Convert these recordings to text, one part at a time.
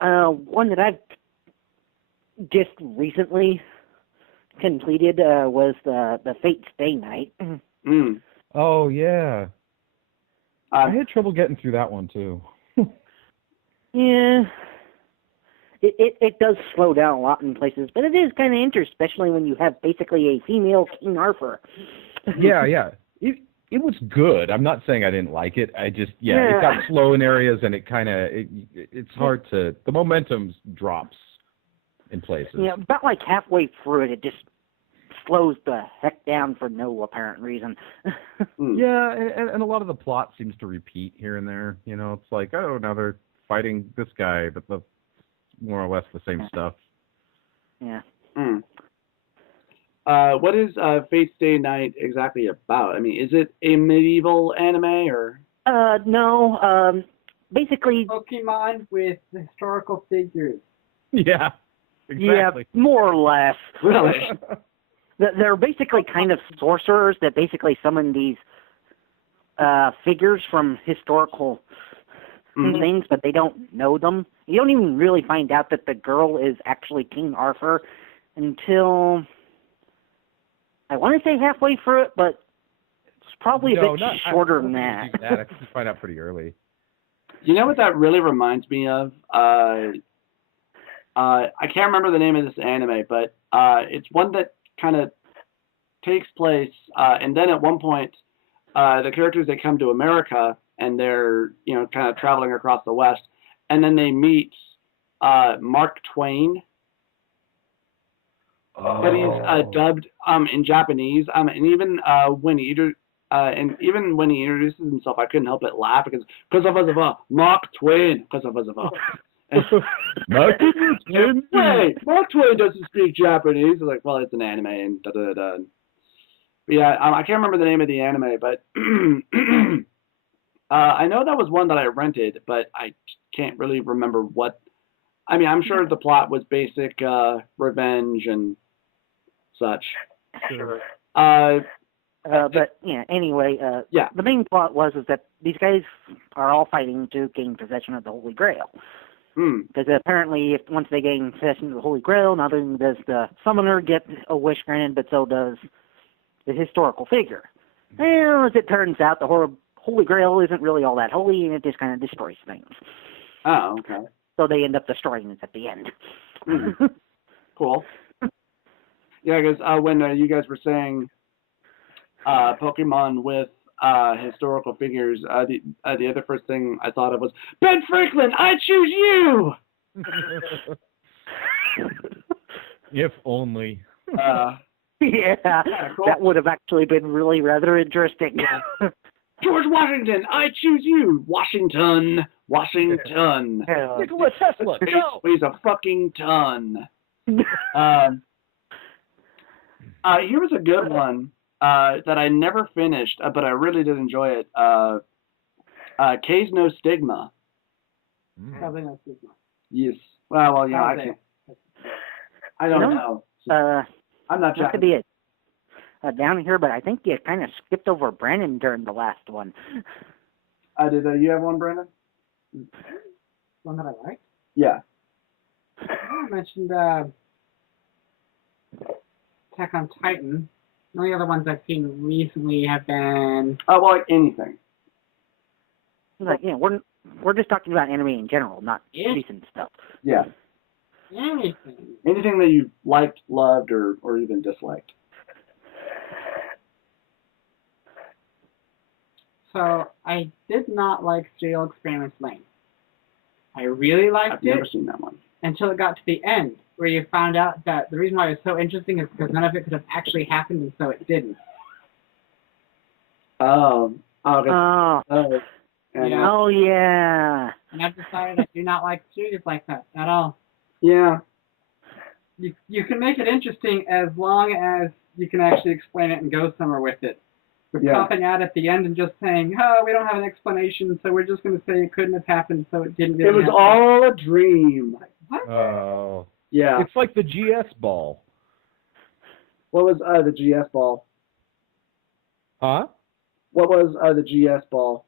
One that I've just recently completed was the Fate Stay Night. Mm. Oh, yeah. I had trouble getting through that one, too. Yeah. It does slow down a lot in places, but it is kind of interesting, especially when you have basically a female King Arthur. Yeah. It was good. I'm not saying I didn't like it. It got slow in areas, and it's hard to, the momentum drops in places. Yeah, about like halfway through it just slows the heck down for no apparent reason. Yeah, and a lot of the plot seems to repeat here and there. You know, it's like, oh, now they're fighting this guy, but the more or less the same stuff. Yeah. Mm. What is Fate Stay Night exactly about? I mean, is it a medieval anime or? No. Basically. Pokemon with historical figures. Yeah. Exactly. Yeah, more or less. Really? They're basically kind of sorcerers that basically summon these figures from historical things, but they don't know them. You don't even really find out that the girl is actually King Arthur until, I want to say halfway through it, but it's probably a bit shorter than that. I think you find out pretty early. You know what that really reminds me of? I can't remember the name of this anime, but it's one that kind of takes place, and then at one point, the characters, they come to America, and they're, kind of traveling across the West, and then they meet Mark Twain, but he's dubbed in Japanese, and even when he introduces himself, I couldn't help but laugh because Mark Twain, Mark Twain doesn't speak Japanese. It's like, well, it's an anime and da da da. But yeah, I can't remember the name of the anime, but I know that was one that I rented, but I can't really remember what. I mean, I'm sure the plot was basic revenge and such. Sure. But yeah, anyway, the main plot is that these guys are all fighting to gain possession of the Holy Grail. Because apparently, once they gain possession of the Holy Grail, not only does the summoner get a wish granted, but so does the historical figure. And as it turns out, the Holy Grail isn't really all that holy, and it just kind of destroys things. Oh, okay. So they end up destroying it at the end. Cool. Yeah, because when you guys were saying Pokemon with historical figures, the other first thing I thought of was, Ben Franklin, I choose you! If only. Yeah, cool. That would have actually been really rather interesting. George Washington, I choose you! Washington. Nikola Tesla, no! He's a fucking ton. Here was a good one that I never finished, but I really did enjoy it. Kaze no Stigma. Probably no Stigma. Yes. Well, yeah, I don't know. I'm not to be down here, but I think you kind of skipped over Brandon during the last one. Did you have one, Brandon? One that I liked? Yeah. I mentioned Attack on Titan. The only other ones I've seen recently have been... Well, anything. Like, we're just talking about anime in general, not recent stuff. Yeah. Anything that you liked, loved, or even disliked. So, I did not like Studio Experiments Lain. I really liked it. I've never seen that one. Until it got to the end, where you found out that the reason why it was so interesting is because none of it could have actually happened, and so it didn't. Oh, yeah. And I've decided I do not like studios like that at all. Yeah. You can make it interesting as long as you can actually explain it and go somewhere with it. But popping out at the end and just saying, oh, we don't have an explanation, so we're just going to say it couldn't have happened, so it didn't really happen. It was all a dream. Like, what? Oh. Yeah. It's like the GS ball. What was the GS ball? Huh? What was the GS ball?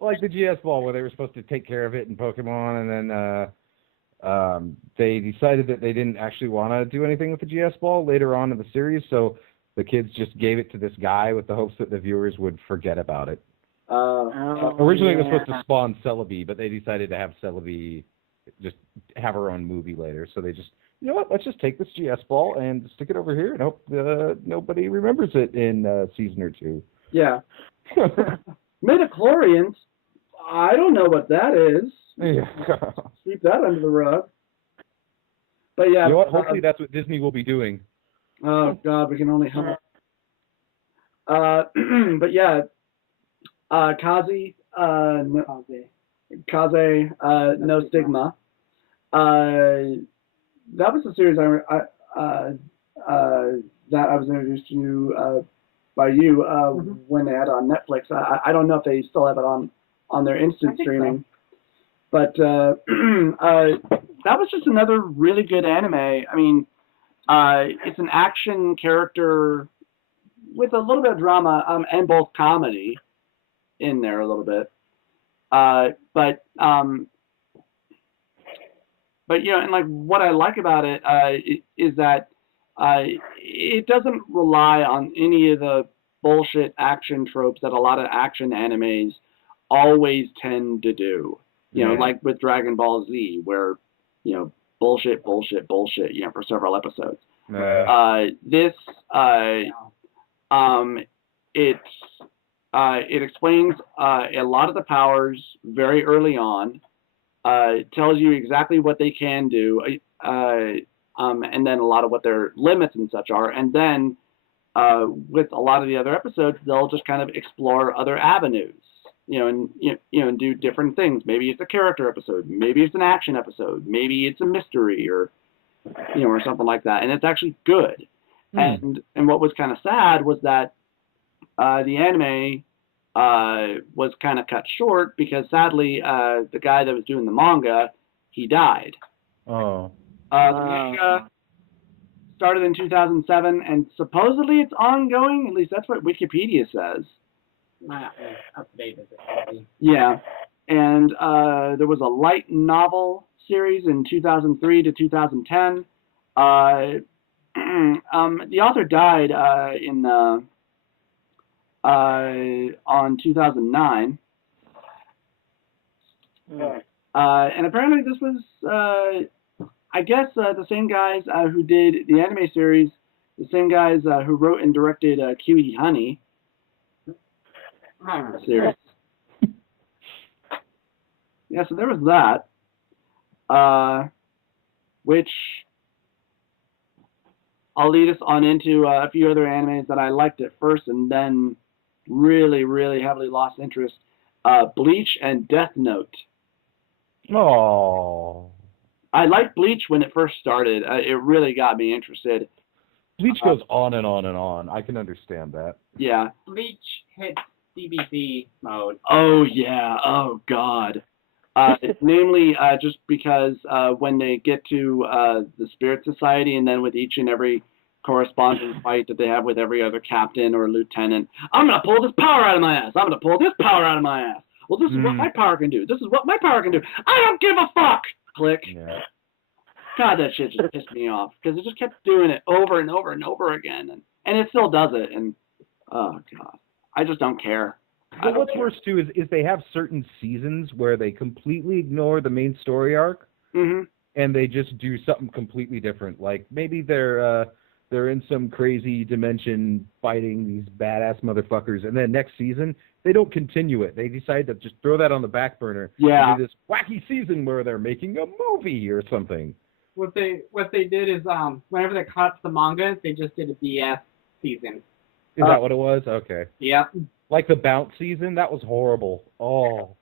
Like the GS ball where they were supposed to take care of it in Pokemon, and then they decided that they didn't actually want to do anything with the GS ball later on in the series, so the kids just gave it to this guy with the hopes that the viewers would forget about it. Originally it was supposed to spawn Celebi, but they decided to have Celebi just have her own movie later, so they just, you know what, let's just take this GS ball and stick it over here and hope nobody remembers it in season or two. Yeah. Midichlorians? I don't know what that is. Yeah. Sweep that under the rug. But yeah. You know what? Hopefully that's what Disney will be doing. Oh, God, we can only hope. But yeah, Kaze, no Stigma. That was a series that I was introduced to by you when they had it on Netflix. I don't know if they still have it on their instant streaming. So. But that was just another really good anime. I mean, it's an action character with a little bit of drama and both comedy in there a little bit. But you know, and like what I like about it is that it doesn't rely on any of the bullshit action tropes that a lot of action animes always tend to do. You know, like with Dragon Ball Z, where, you know, bullshit, you know, for several episodes. It explains a lot of the powers very early on. It tells you exactly what they can do, and then a lot of what their limits and such are. And then with a lot of the other episodes, they'll just kind of explore other avenues, you know, and do different things. Maybe it's a character episode, maybe it's an action episode, maybe it's a mystery, or you know, or something like that. And it's actually good. And what was kind of sad was that the anime was kind of cut short because sadly the guy that was doing the manga, he died. The manga started in 2007 and supposedly it's ongoing, at least that's what Wikipedia says. Not updated. Yeah. And there was a light novel series in 2003 to 2010. The author died on 2009. And apparently this was, I guess, the same guys who did the anime series, the same guys who wrote and directed Kiwi Honey series. Yeah, so there was that, which I'll lead us on into a few other animes that I liked at first and then really, really heavily lost interest. Bleach and Death Note. Oh. I liked Bleach when it first started. It really got me interested. Bleach goes on and on and on. I can understand that. Yeah. Bleach hits DBZ mode. Oh, yeah. Oh, God. Namely, just because when they get to the Spirit Society and then with each and every corresponding fight that they have with every other captain or lieutenant, I'm going to pull this power out of my ass. I'm going to pull this power out of my ass. Well, this is what my power can do. This is what my power can do. I don't give a fuck. Click. Yeah. God, that shit just pissed me off because it just kept doing it over and over and over again. And it still does it. And, oh, God. I just don't care. But what's worse, too, is they have certain seasons where they completely ignore the main story arc, and they just do something completely different. Like, maybe they're in some crazy dimension fighting these badass motherfuckers, and then next season, they don't continue it. They decide to just throw that on the back burner. Yeah. And do this wacky season where they're making a movie or something. What they did is, whenever they caught the manga, they just did a BS season. Is that what it was? Okay. Yep. Like the Bounce season? That was horrible. Oh.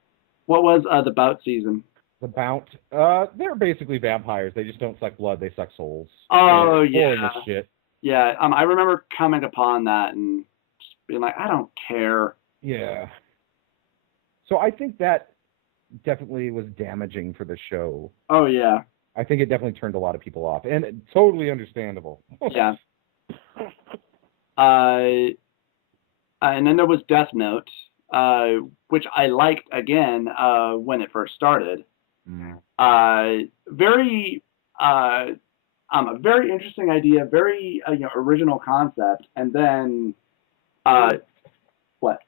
What was the Bout season? The Bounce? They're basically vampires. They just don't suck blood. They suck souls. Oh, yeah. As shit. Yeah, I remember coming upon that and just being like, I don't care. Yeah. So I think that definitely was damaging for the show. Oh, yeah. I think it definitely turned a lot of people off. And totally understandable. Yeah. And then there was Death Note, which I liked again when it first started. A very interesting idea, very original concept, and then what?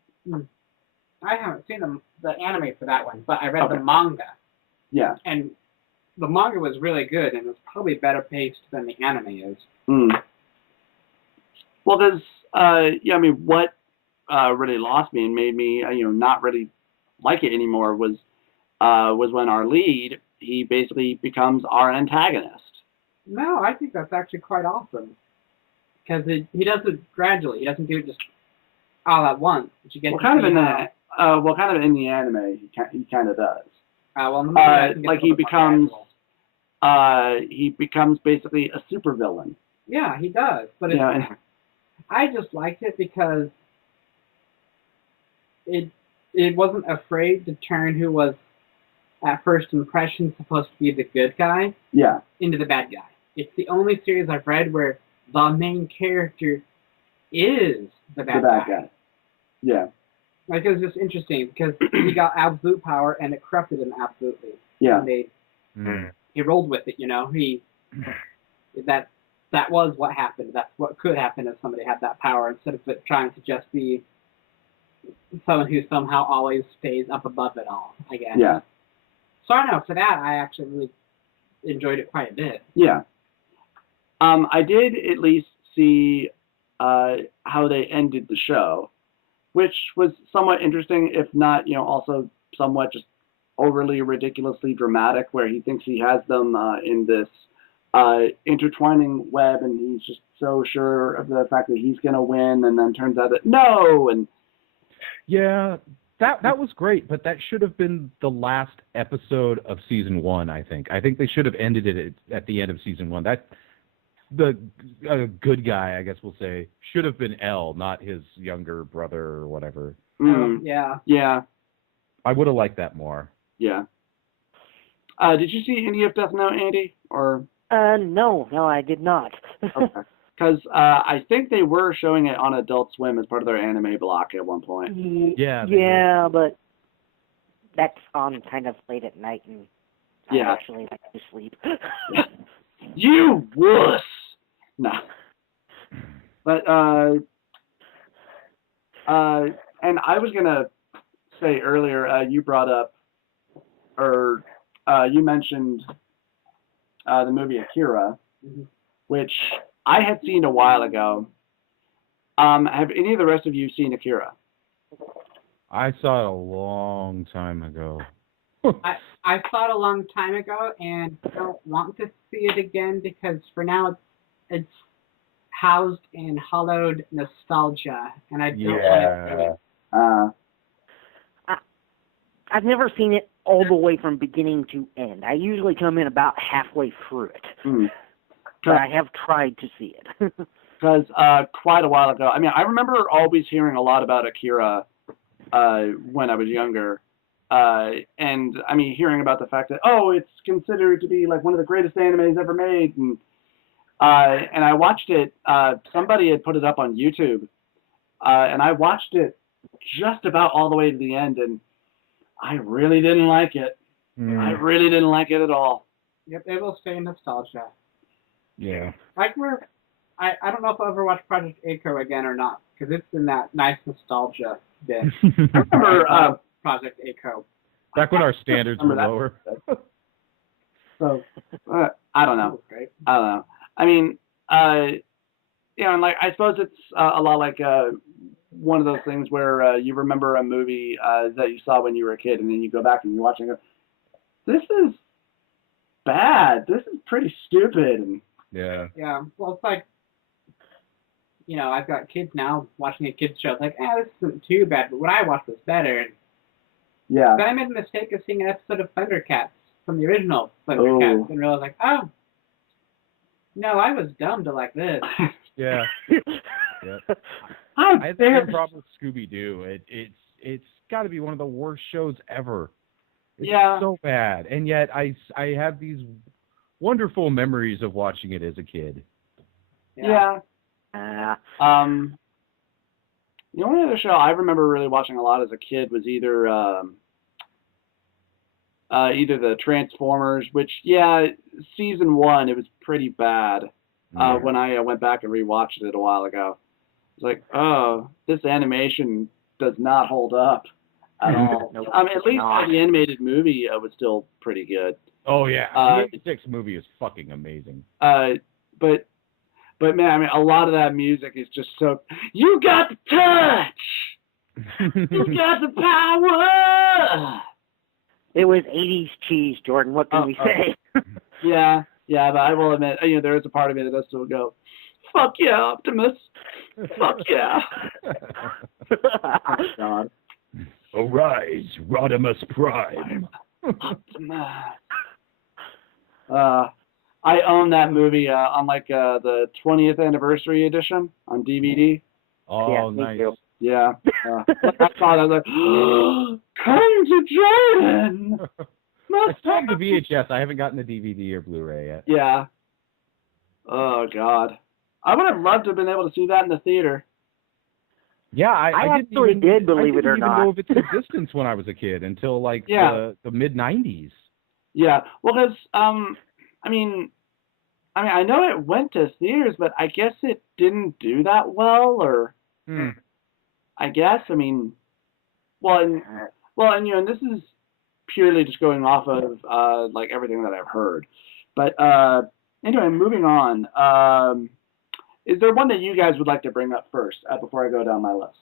I haven't seen the anime for that one, but I read the manga. Yeah. And the manga was really good, and it's probably better paced than the anime is. Well, there's what really lost me and made me not really like it anymore was when our lead, he basically becomes our antagonist. No, I think that's actually quite awesome. Because he does it gradually. He doesn't do it just all at once. But you get kind of in the anime, he kind of does. Well, in the movie, like he becomes basically a supervillain. Yeah, he does. But I just liked it because it wasn't afraid to turn who was at first impression supposed to be the good guy into the bad guy. It's the only series I've read where the main character is the bad guy. Yeah. Like, it was just interesting because he got absolute power and it corrupted him absolutely. Yeah. And he rolled with it, that was what happened. That's what could happen if somebody had that power instead of it trying to just be someone who somehow always stays up above it all, I guess. Yeah. So I don't know, for that I actually really enjoyed it quite a bit. Yeah. I did at least see how they ended the show, which was somewhat interesting, if not, also somewhat just overly ridiculously dramatic, where he thinks he has them in this intertwining web, and he's just so sure of the fact that he's going to win, and then turns out that no, and yeah, that was great, but that should have been the last episode of season 1. I think they should have ended it at the end of season 1. That the good guy, I guess we'll say, should have been L, not his younger brother or whatever. Yeah. I would have liked that more. Yeah. Did you see any of Death Note, Andy? Or no, I did not. Okay. Because I think they were showing it on Adult Swim as part of their anime block at one point. Yeah, but that's on kind of late at night, and I actually like to sleep. You wuss! No. But, and I was going to say earlier, you brought up, or you mentioned the movie Akira, which I had seen a while ago. Have any of the rest of you seen Akira? I saw it a long time ago. I saw it a long time ago, and don't want to see it again because for now it's housed in hollowed nostalgia, and I don't want to see it. I've never seen it all the way from beginning to end. I usually come in about halfway through it. But I have tried to see it. Because quite a while ago, I mean, I remember always hearing a lot about Akira when I was younger. And, I mean, hearing about the fact that, it's considered to be, like, one of the greatest animes ever made. And I watched it. Somebody had put it up on YouTube. And I watched it just about all the way to the end. And I really didn't like it. I really didn't like it at all. Yep, it will stay in nostalgia. Yeah. Like I don't know if I'll ever watch Project Echo again or not, because it's in that nice nostalgia bit. I remember Project Echo. Back when our standards were lower. So, I don't know. I don't know. I mean, and like, I suppose it's a lot like one of those things where you remember a movie that you saw when you were a kid, and then you go back and you watch it and go, this is bad. This is pretty stupid. And, yeah. Well, it's like, I've got kids now watching a kids show. It's like, this isn't too bad, but what I watched was better. Yeah. But I made the mistake of seeing an episode of Thundercats from the original Thundercats and realized, like, no, I was dumb to like this. Yeah. I have the same problem with Scooby-Doo. It's got to be one of the worst shows ever. It's so bad, and yet I have these wonderful memories of watching it as a kid. Yeah. The only other show I remember really watching a lot as a kid was either the Transformers, which, season 1, it was pretty bad when I went back and rewatched it a while ago. It's like, oh, this animation does not hold up at all. Nope, at least the animated movie was still pretty good. Oh, yeah. The 86 movie is fucking amazing. But man, I mean, a lot of that music is just so. You got the touch. You got the power. It was 80s cheese, Jordan. What can we say? Yeah, but I will admit, there is a part of me that does still go, "Fuck yeah, Optimus! Fuck yeah!" Oh, God. Arise, Rodimus Prime. Optimus. I own that movie on the 20th anniversary edition on DVD. Oh, yeah, nice. Yeah. I saw that. I was like, come to Jordan! I still have the VHS. I haven't gotten the DVD or Blu-ray yet. Yeah. Oh, God. I would have loved to have been able to see that in the theater. Yeah, I actually did, believe it or not. I didn't even know of its existence when I was a kid until, the mid-90s. Yeah. Well, because, I know it went to theaters, but I guess it didn't do that well, or I guess, and this is purely just going off of everything that I've heard. But anyway, moving on. Is there one that you guys would like to bring up first before I go down my list?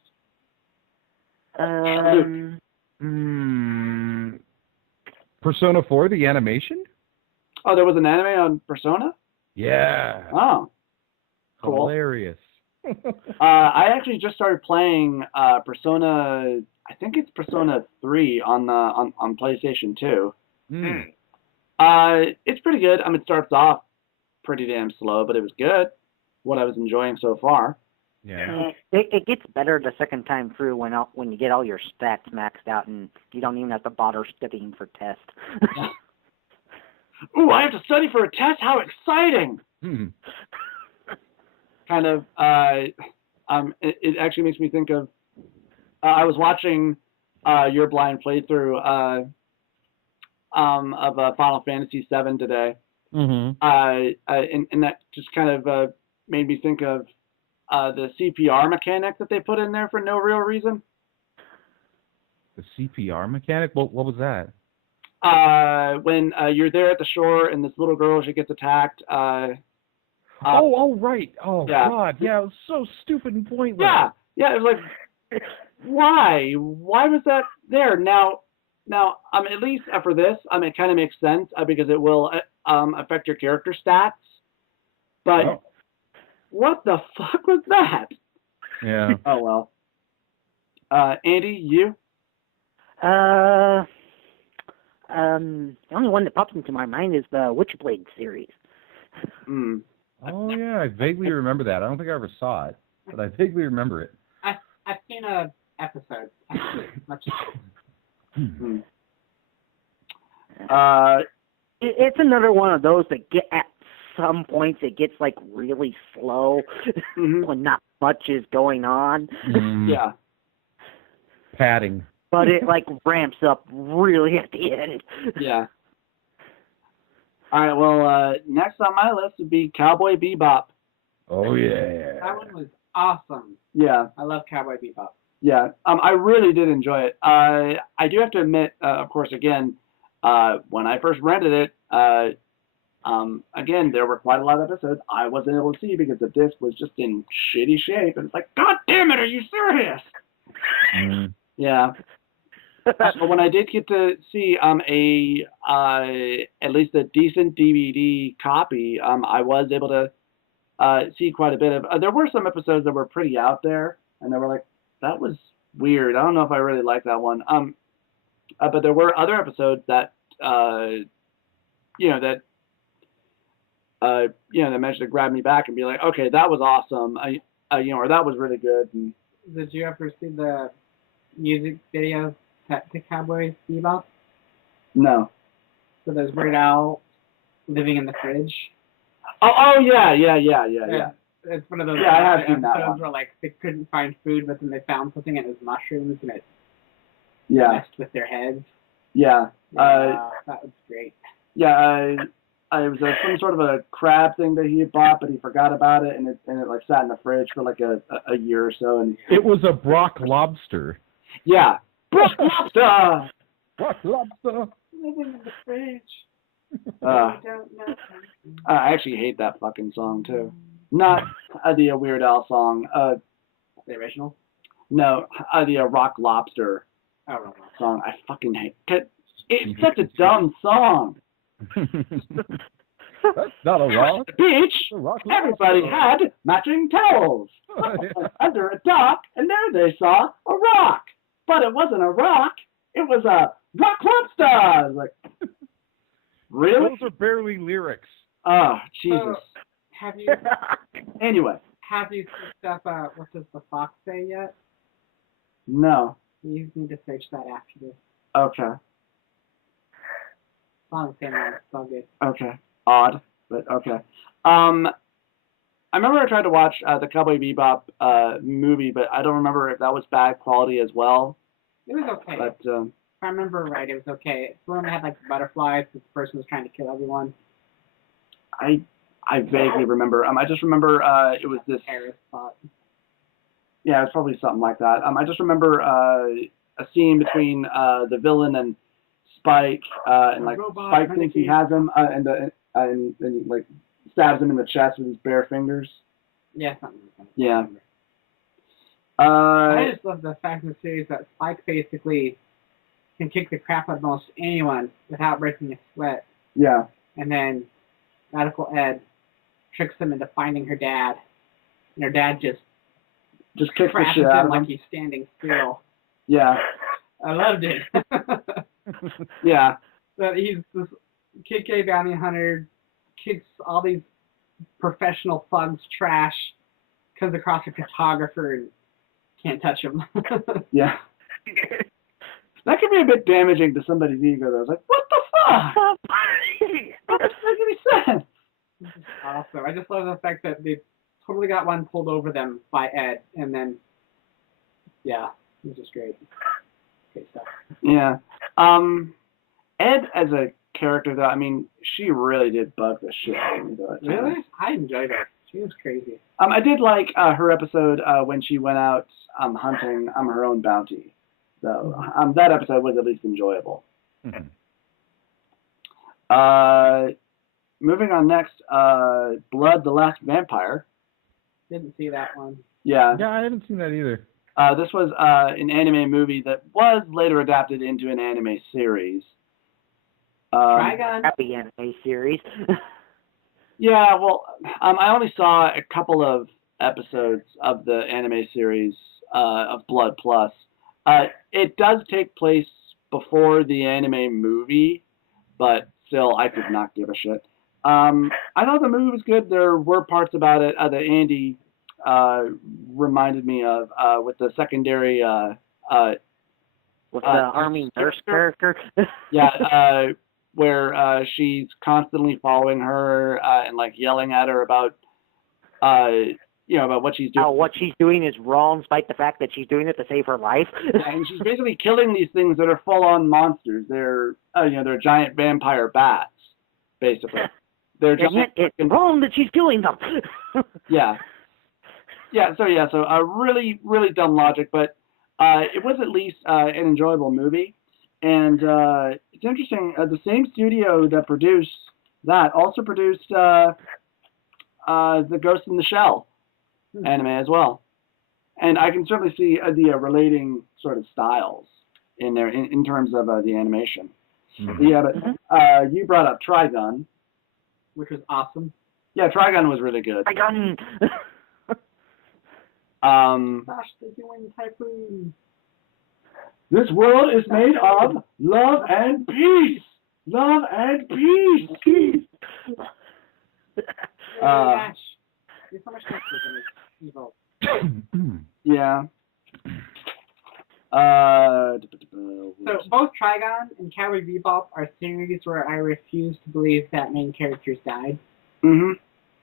Persona 4, the animation? Oh, there was an anime on Persona? Yeah. Oh, cool. Hilarious. I actually just started playing Persona. I think it's Persona 3 on PlayStation 2. It's pretty good. It starts off pretty damn slow, but it was good. What I was enjoying so far. Yeah. It gets better the second time through when you get all your stats maxed out and you don't even have to bother studying for tests. Ooh, I have to study for a test? How exciting! Kind of, it actually makes me think of, I was watching your blind playthrough of Final Fantasy VII today. And that just kind of made me think of the CPR mechanic that they put in there for no real reason. The CPR mechanic? What was that? When you're there at the shore and this little girl, she gets attacked. Right. Oh, yeah. God. Yeah, it was so stupid and pointless. Yeah, it was like, why? Why was that there? Now, at least for this, it kind of makes sense because it will affect your character stats. But what the fuck was that? Yeah. Oh, well. Andy, you? The only one that pops into my mind is the Witchblade series. Oh, yeah, I vaguely remember that. I don't think I ever saw it, but I vaguely remember it. I've seen an episode, actually. It's another one of those that at some points it gets really slow when not much is going on. Yeah. Padding. But it ramps up really at the end. Yeah. All right. Well, next on my list would be Cowboy Bebop. Oh yeah. That one was awesome. Yeah. I love Cowboy Bebop. Yeah. I really did enjoy it. I do have to admit, of course, again, when I first rented it, again, there were quite a lot of episodes I wasn't able to see because the disc was just in shitty shape, and it's like, God damn it, are you serious? Yeah. But when I did get to see at least a decent DVD copy, I was able to see quite a bit of. There were some episodes that were pretty out there, and they were like, that was weird. I don't know if I really like that one. But there were other episodes that that managed to grab me back and be like, okay, that was awesome. Or that was really good. And, did you ever see the music videos to Cowboy Bebop? No. So there's Weird Al living in the fridge. Oh yeah. It's one of those I have seen that episodes one. where like they couldn't find food, but then they found something and it was mushrooms, and it Yeah. messed with their heads. Yeah. That was great. Yeah. It was some sort of a crab thing that he had bought, but he forgot about it, and it like sat in the fridge for like a year or so. And it was a Brock lobster. Yeah. Brock lobster. Brock lobster. Living in the fridge. I actually hate that fucking song too. Not the Weird Al song. The original? No, the Rock Lobster song. I fucking hate it. It's such a dumb song. That's not a rock. At the beach, everybody lobster. had matching towels. Under a dock, and there they saw a rock. But it wasn't a rock. It was a rock lobster. I was like, really? Those are barely lyrics. Oh, Jesus. Have you? Anyway. Have you picked up What Does the Fox Say yet? No. You need to search that after this. Okay. It's on the same line. It's all good. Okay. Odd, but okay. I remember I tried to watch the Cowboy Bebop movie, but I don't remember if that was bad quality as well. It was okay. But if I remember right, it was okay. It's the one that had like butterflies. This person was trying to kill everyone. I vaguely remember. I just remember it was this. Terrorist plot. Yeah, it's probably something like that. I just remember a scene between the villain and Spike, and like Spike thinks he has him, and like stabs him in the chest with his bare fingers. Yeah, something like that. Yeah. I just love the fact in the series that Spike basically can kick the crap out of most anyone without breaking a sweat. Yeah. And then Medical Ed tricks him into finding her dad, and her dad just kicks the shit him out of like him. he's standing still. Yeah. I loved it. Yeah. That he's this KK bounty hunter, kicks all these professional thugs trash, comes across a photographer and can't touch him. Yeah. That can be a bit damaging to somebody's ego, though. It's like, what the fuck? That doesn't make any sense. Awesome. I just love the fact that they totally got one pulled over them by Ed, and then, yeah, it was just great. Great stuff. Yeah. Ed as a character, though, I mean, she really did bug the shit out of me, though. Really? I enjoyed her. She was crazy. I did like her episode when she went out hunting her own bounty. So that episode was at least enjoyable. Mm-hmm. Moving on next, Blood, the Last Vampire. Didn't see that one. Yeah. Yeah, I haven't seen that either. This was an anime movie that was later adapted into an anime series. Trigun? Happy anime series. Yeah, well, I only saw a couple of episodes of the anime series of Blood Plus. It does take place before the anime movie, but still, I could not give a shit. I thought the movie was good. There were parts about it that Andy reminded me of with the secondary... with the army nurse character. Yeah, where she's constantly following her and like yelling at her about about what she's doing. How what she's doing is wrong, despite the fact that she's doing it to save her life. And she's basically killing these things that are full-on monsters. They're they're giant vampire bats, basically. They're And yet it's wrong that she's doing them. Yeah. So really, really dumb logic, but it was at least an enjoyable movie. And it's interesting, the same studio that produced that also produced the Ghost in the Shell anime as well. And I can certainly see the relating sort of styles in there in terms of the animation. Mm-hmm. Yeah, but you brought up Trigun. Which was awesome. Yeah, Trigun was really good. Trigun! Gosh, the UN Typhoon. This world is made of love and peace. Love and peace. Gosh. There's so much texture in this evil. Yeah. So both Trigon and Cowboy Bebop are series where I refuse to believe that main characters died. Mm-hmm.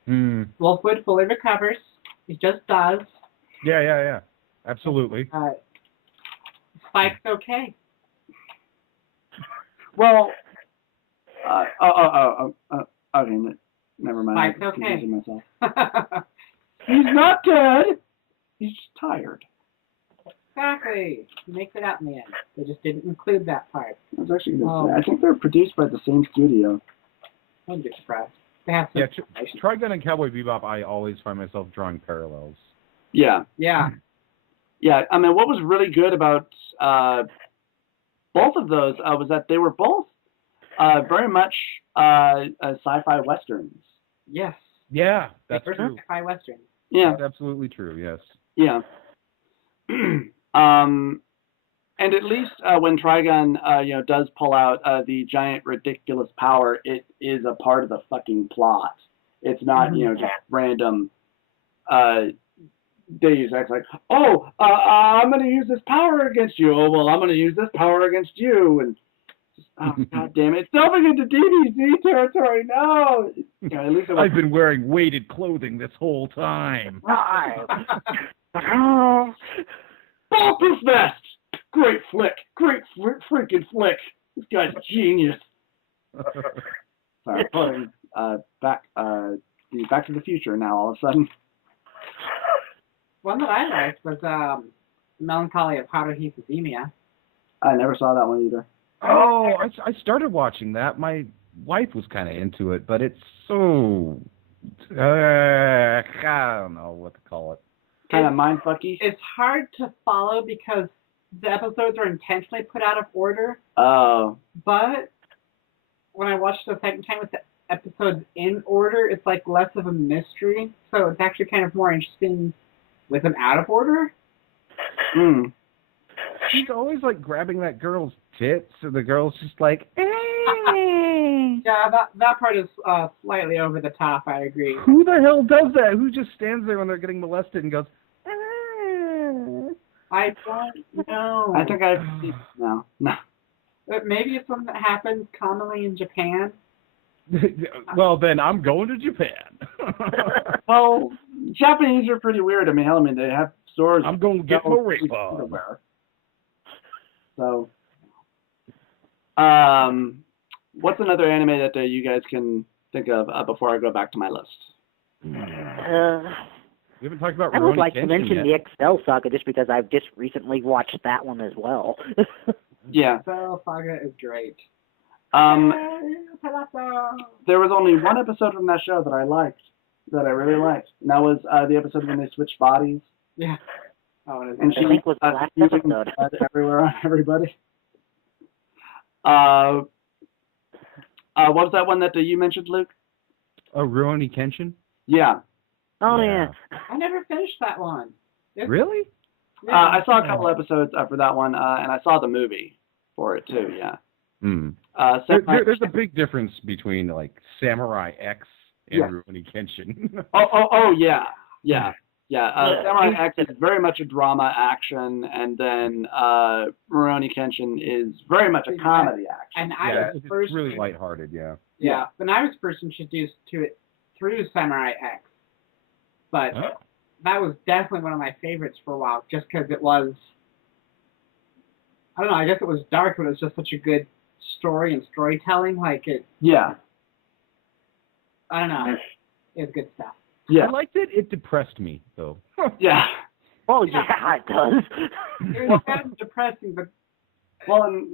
Wolfwood fully recovers. He just does. Yeah. Absolutely. Spike's okay. Well, okay, never mind. Spike's okay. Myself. He's not dead. He's just tired. Exactly. He makes it out in the end. They just didn't include that part. I was actually going to say, I think they're produced by the same studio. I wouldn't be surprised. They have some Trigun and Cowboy Bebop, I always find myself drawing parallels. Yeah. Yeah. Yeah, I mean, what was really good about both of those was that they were both very much sci-fi westerns. Yes. Yeah, that's true. Sci-fi westerns. Yeah. That's absolutely true, yes. Yeah. And at least when Trigun, does pull out the giant ridiculous power, it is a part of the fucking plot. It's not, just random Deus Ex, like, I'm going to use this power against you. Oh, well, I'm going to use this power against you. And, God damn it. It's delving into DBZ territory. No. At least I've been wearing weighted clothing this whole time. Bulletproof vest. Great flick. Great freaking flick. This guy's genius. Sorry, putting Back to the Future now all of a sudden. One that I liked was Melancholy of Haruhi Sucumiya. I never saw that one either. Oh, I started watching that. My wife was kind of into it, but it's so... I don't know what to call it. Kind of mindfucky? It's hard to follow because the episodes are intentionally put out of order. Oh. But when I watched the second time with the episodes in order, it's like less of a mystery. So it's actually kind of more interesting with them out of order. She's always like grabbing that girl's tits, so the girl's just like, hey. Yeah, that part is slightly over the top, I agree. Who the hell does that? Who just stands there when they're getting molested and goes, ah? I don't know. I think I've seen no. But maybe it's something that happens commonly in Japan. Well, then I'm going to Japan. Well, Japanese are pretty weird. I mean, they have stores. I'm going to get my rape on. So, what's another anime that you guys can think of before I go back to my list? We haven't talked about Rurouni I would like Kenshin to mention yet. the Excel Saga just because I've just recently watched that one as well. Yeah. Excel Saga is great. There was only one episode from that show that I really liked. And that was the episode when they switched bodies. Yeah. And she was the last episode. Everywhere on everybody. What was that one that you mentioned, Luke? Oh, Rurouni Kenshin? Yeah. Oh, yeah. I never finished that one. Really? Yeah. I saw a couple episodes for that one, and I saw the movie for it, too, yeah. There's a big difference between, like, Samurai X and Rurouni Kenshin. Oh, yeah. Yeah. Samurai X is very much a drama action, and then Rurouni Kenshin is very much a comedy action. And it's really lighthearted, yeah. Yeah, and I was first introduced to it through Samurai X. But that was definitely one of my favorites for a while, just because it was, I don't know, I guess it was dark, but it was just such a good story and storytelling. Like it. Yeah. I don't know. It was good stuff. Yeah. I liked it. It depressed me, though. Yeah. Oh, yeah, it does. It was kind of depressing, but... Well, and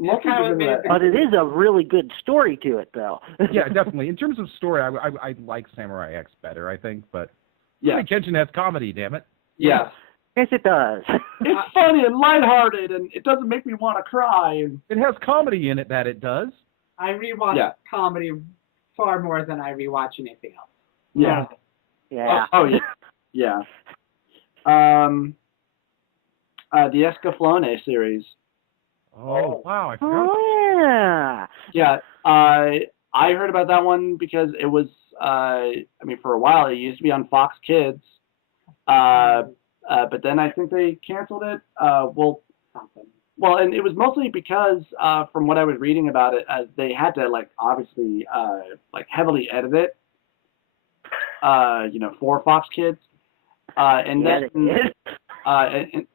but it is a really good story to it, though. Yeah, definitely. In terms of story, I like Samurai X better, I think, but Rurouni Kenshin has comedy, damn it. Yeah. Yes, it does. It's funny and lighthearted, and it doesn't make me want to cry. And it has comedy in it, that it does. I rewatch comedy far more than I rewatch anything else. Yeah. Yeah. Oh yeah. The Escaflowne series. Oh, wow, I forgot. Oh, yeah. Yeah, I heard about that one because it was, for a while it used to be on Fox Kids, but then I think they canceled it. Well, and it was mostly because, from what I was reading about it, they had to, obviously, heavily edit it. for Fox Kids. And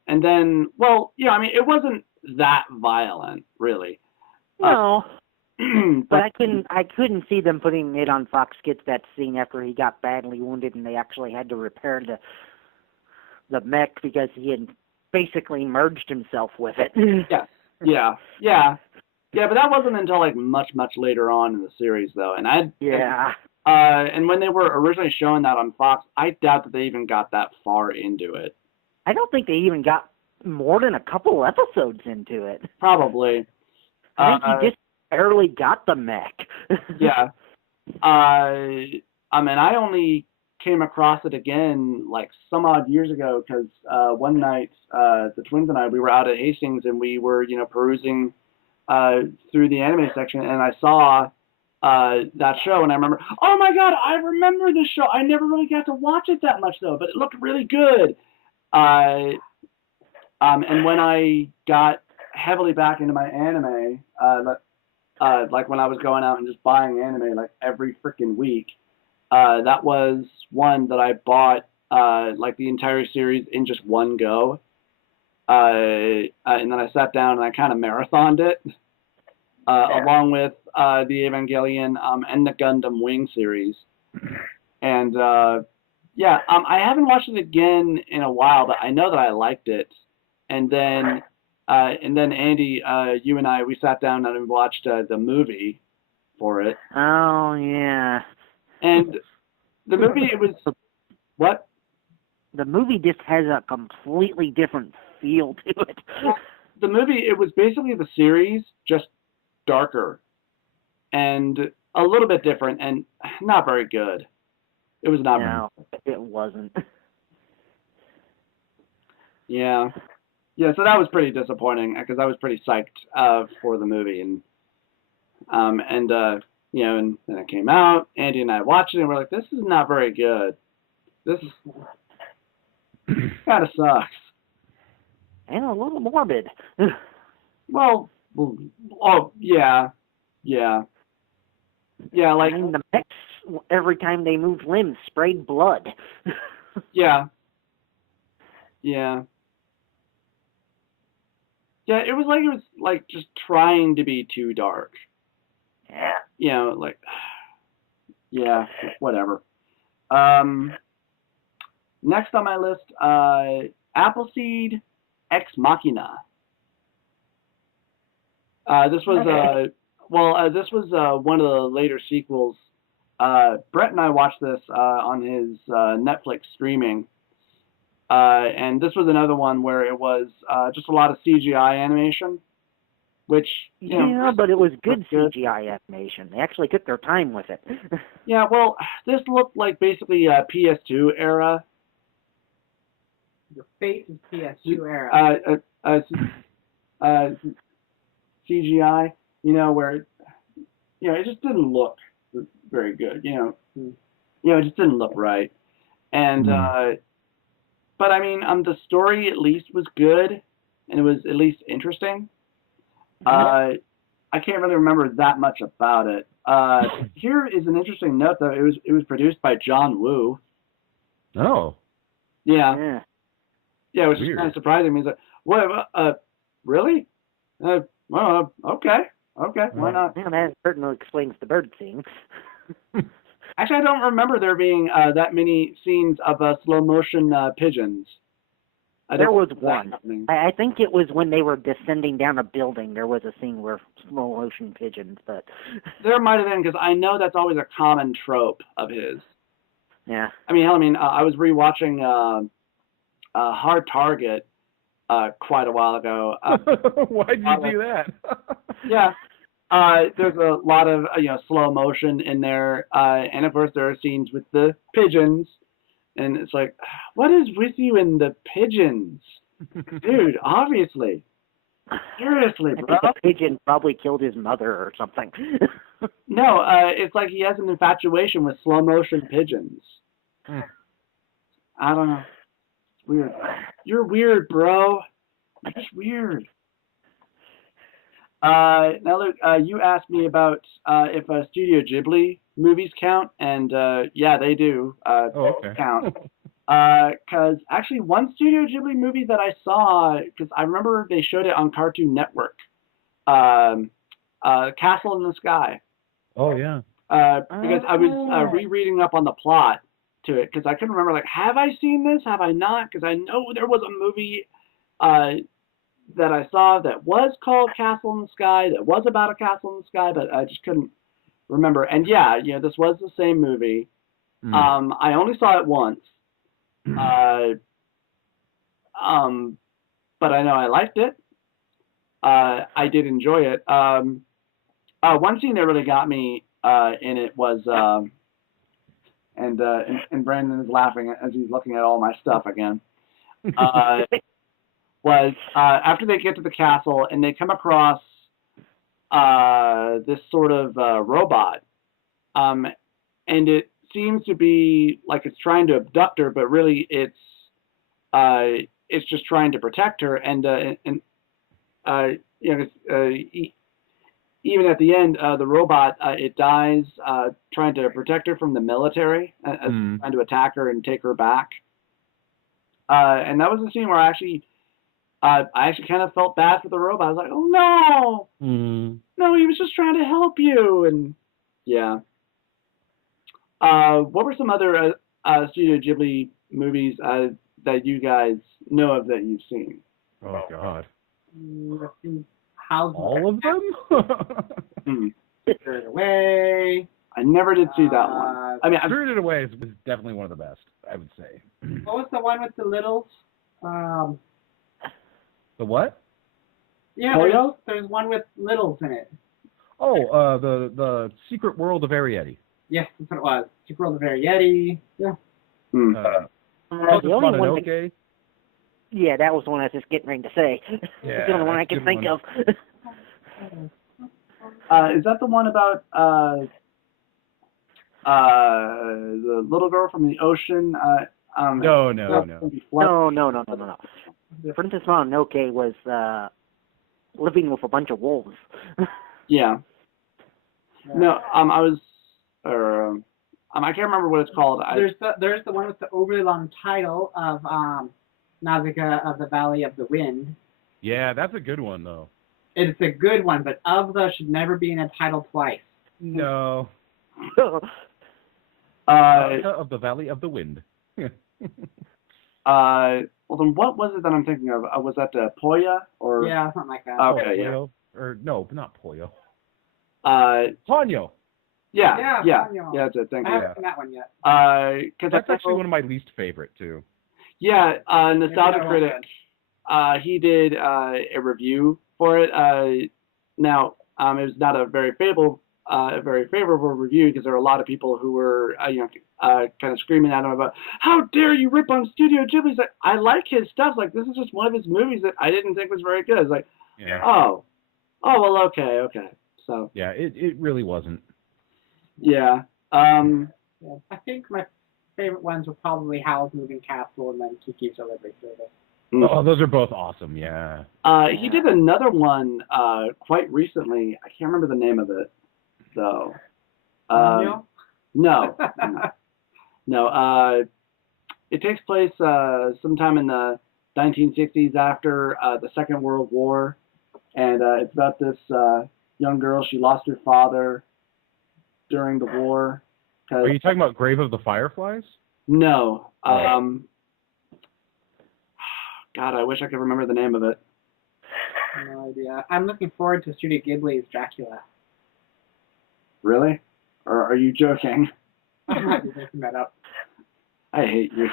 then, well, I mean, it wasn't that violent, really. No. But I couldn't see them putting it on Fox Kids, that scene after he got badly wounded and they actually had to repair the mech because he had basically merged himself with it. Yeah, but that wasn't until like much later on in the series, though. And and when they were originally showing that on Fox, I doubt that they even got that far into it. I don't think they even got more than a couple episodes into it. Probably. I think he just barely got the mech. Yeah. I mean, I only came across it again like some odd years ago because one night the twins and I, we were out at Hastings and we were, perusing through the anime section, and I saw that show, and I remember, oh my god, I remember this show. I never really got to watch it that much though, but it looked really good. And when I got heavily back into my anime, like when I was going out and just buying anime like every freaking week, that was one that I bought like the entire series in just one go. And then I sat down and I kind of marathoned it, along with the Evangelion and the Gundam Wing series. And I haven't watched it again in a while, but I know that I liked it. And then Andy, you and I, we sat down and watched the movie for it. Oh yeah. And the movie, it was what? The movie just has a completely different feel to it. The movie, it was basically the series, just darker and a little bit different and not very good. It was not. No, it wasn't. Yeah, so that was pretty disappointing because I was pretty psyched for the movie, and then it came out. Andy and I watched it, and we're like, "This is not very good. This kind of sucks." And a little morbid. Well, oh yeah, like the mechs, every time they moved limbs, sprayed blood. Yeah, it was like just trying to be too dark. Yeah. Whatever. Next on my list, AppleSeed Ex Machina. This was this was one of the later sequels. Brett and I watched this on his Netflix streaming. And this was another one where it was just a lot of CGI animation, which, but it was good CGI animation. They actually took their time with it. Yeah, well, this looked like basically PS2 era. Your face is PS2 era. CGI, where, it just didn't look very good, it just didn't look right. And, but I mean, the story at least was good, and it was at least interesting. I can't really remember that much about it. Here is an interesting note, though. It was produced by John Woo. Oh. Yeah, which is kind of surprising. He's like, what? Really? Well, okay, why not? Yeah, that certainly explains the bird scene. Actually, I don't remember there being that many scenes of slow motion pigeons. There was one. I think it was when they were descending down a building. There was a scene where slow motion pigeons, but there might have been, because I know that's always a common trope of his. Yeah. I was rewatching Hard Target quite a while ago. Why'd you do that? Yeah. There's a lot of slow motion in there, and of course there are scenes with the pigeons, and it's like, what is with you and the pigeons, dude? Obviously, seriously, bro. I think the pigeon probably killed his mother or something. No, it's like he has an infatuation with slow motion pigeons. I don't know. It's weird. You're weird, bro. You're just weird. Now, Luke, you asked me about if Studio Ghibli movies count, and yeah, they do count. Because actually, one Studio Ghibli movie that I saw, because I remember they showed it on Cartoon Network, Castle in the Sky. Oh yeah. Because I was rereading up on the plot to it, because I couldn't remember, like, have I seen this? Have I not? Because I know there was a movie that I saw that was called Castle in the Sky, that was about a castle in the sky, but I just couldn't remember. And yeah, this was the same movie. I only saw it once. But I know I liked it. I did enjoy it. One scene that really got me in it was, and Brandon is laughing as he's looking at all my stuff again. Was after they get to the castle and they come across this sort of robot, and it seems to be like it's trying to abduct her, but really it's just trying to protect her. And even at the end, the robot it dies trying to protect her from the military, trying to attack her and take her back. And that was the scene where I actually kind of felt bad for the robot. I was like, oh no, no, he was just trying to help you. And yeah. What were some other Studio Ghibli movies that you guys know of that you've seen? Oh God. All of them? Spirited Away. I never did see that one. I mean, Spirited Away is definitely one of the best, I would say. What was the one with the littles? The what? Yeah, there's one with littles in it. Oh, the Secret World of Arietti. Yes, that's what it was. Secret World of Arietti. Yeah. The only one that, yeah, that was the one I was just getting ready to say. Yeah, it's the only one I can think of. Is that the one about the little girl from the ocean? No. No. Princess Mononoke was living with a bunch of wolves. Yeah. No, I can't remember what it's called. There's the one with the overly long title of Nausicaa of the Valley of the Wind. Yeah, that's a good one though. It's a good one, but of those should never be in a title twice. No. Of the Valley of the Wind. Well then, what was it that I'm thinking of? Was that Poya or? Yeah, something like that. Okay, yeah. Or no, not Poyo. Ponyo. Yeah. That's it. Thank you. I haven't seen that one yet. That's actually one of my least favorite too. Yeah, Nostalgia Critic. He did a review for it. Now, it was not a very favorable review because there were a lot of people who were, kind of screaming at him about, "How dare you rip on Studio Ghibli?" He's like, I like his stuff. Like, this is just one of his movies that I didn't think was very good. It's like, oh, well, okay. So yeah, it really wasn't. Yeah. I think my favorite ones were probably Howl's Moving Castle and then Kiki's Delivery Service. Oh, those are both awesome, yeah. He did another one quite recently. I can't remember the name of it, though. No. No. It takes place sometime in the 1960s after the Second World War, and it's about this young girl. She lost her father during the war. Are you talking about Grave of the Fireflies? No. God, I wish I could remember the name of it. No idea. I'm looking forward to Studio Ghibli's Dracula. Really? Or are you joking? I might be making that up. I hate you.